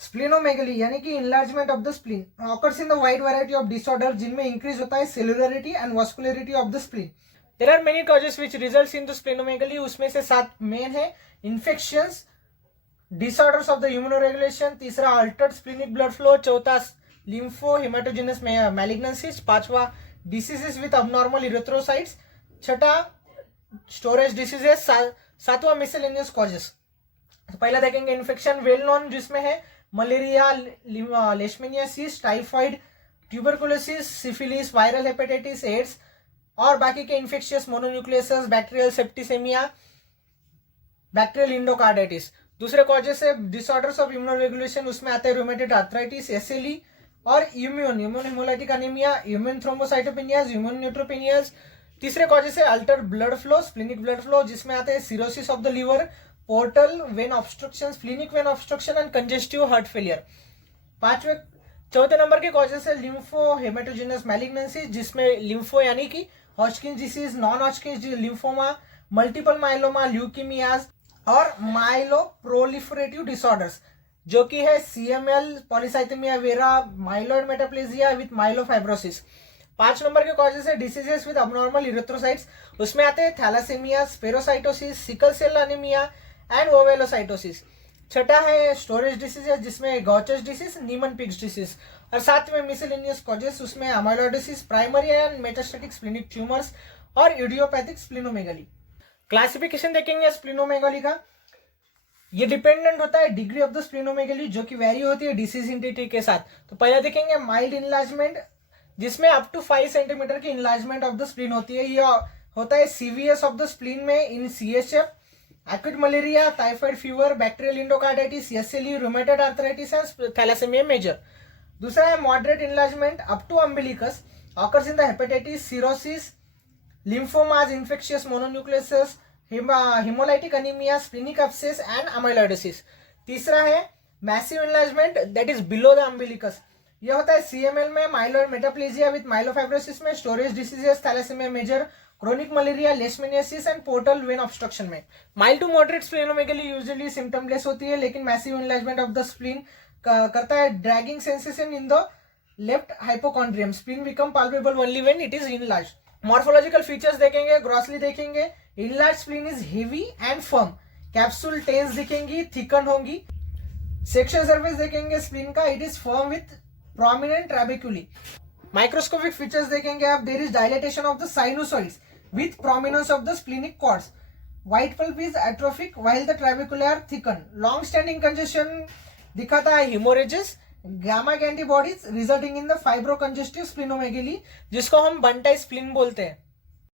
Splenomegaly यानी कि enlargement of the spleen occurs in the wide variety of disorder जिनमें increase होता है cellularity and vascularity of the spleen. There are many causes which results in the splenomegaly, उसमें से 7 main है। Infections, disorders of the immunoregulation, तीसरा altered splenic blood flow, चौथा lympho haematogenous malignancies, पांचवा diseases with abnormal erythrocytes, छठा storage diseases, सातवां miscellaneous causes. पहला देखेंगे इन्फेक्शन, वेल नोन जिसमें है malaria, leishmaniasis, typhoid, tuberculosis, syphilis, viral hepatitis, AIDS और बाकी के infectious mononucleosis, bacterial septicaemia, bacterial endocarditis. दूसरे कॉजेस है डिसऑर्डर्स ऑफ इम्यूनोरेगुलेशन, उसमें आते हैं रूमेटेड आर्थराइटिस, एसएलई और immune haemolytic anaemia, immune thrombocytopenias, immune neutropenias. तीसरे कॉजेस है alter blood flow, splenic blood flow, जिसमें आते हैं cirrhosis of the liver, portal vein obstruction, splenic vein obstruction and congestive heart failure. चौथे number के causes है lympho हेमाटोजेनस malignancy, जिसमें lympho यानी कि Hodgkin's disease, non Hodgkin's lymphoma, multiple myeloma, leukaemias और माइलो प्रोलिफरेटिव डिसऑर्डर्स, जो कि है CML, polycythaemia vera, myeloid metaplasia with myelofibrosis. 5 number के कॉजेस है डिसीजेस विद अबनॉर्मल इरेथ्रोसाइट्स, उसमें आते हैं thalassaemia, spherocytosis, sickle cell anaemia and ovalocytosis. छठा है स्टोरेज डिसीज, जिसमें Gaucher's disease, Niemann Pick's disease. और 7वें मिसलेनियस कॉजेस, उसमें amyloidosis, primary and metastatic splenic tumours और इडियोपैथिक स्प्लिनोमेगाली। क्लासिफिकेशन देखेंगे स्प्लिनोमेगाली का, ये डिपेंडेंट होता है डिग्री ऑफ द स्प्लिनोमेगाली, जो कि वेरी होती है डिसीज इंटिटी के साथ। तो पहले देखेंगे माइल्ड इनलार्जमेंट, जिसमें अप टू 5 सेंटीमीटर की इनलार्जमेंट ऑफ द स्प्लीन होती है। यह होता है सीवीएस ऑफ द स्प्लीन में in CHF, acute malaria, typhoid fever, bacterial endocarditis, SLE, rheumatoid arthritis and thalassaemia major. दूसरा है moderate enlargement up to umbilicus, occurs in the hepatitis, cirrhosis, lymphomas, infectious mononucleosis, haemolytic anaemia, splenic abscess and amyloidosis. तीसरा है massive enlargement that is below the umbilicus, यह होता है CML में, myeloid metaplasia with myelofibrosis में, storage diseases, thalassaemia major, chronic malaria, leishmaniasis and portal vein obstruction में। Mild to moderate splenomegaly usually symptomless होती है, लेकिन massive enlargement of the spleen करता है dragging sensation in the left hypochondrium, spleen become palpable only when it is enlarge. Morphological features देखेंगे, grossly देखेंगे, enlarge spleen is heavy and firm, capsule tense दिखेंगी, thicken होंगी। Sectional surface देखेंगे spleen का, it is firm with prominent trabeculae. Microscopic features देखेंगे आप, there is dilatation of the sinusoids with prominence of the splenic cords. White pulp is atrophic while the trabeculae are thickened. Long standing congestion दिखाता है hemorrhages, gamma antibodies resulting in the fibrocongestive splenomegaly, जिसको हम बंटाई spleen बोलते हैं।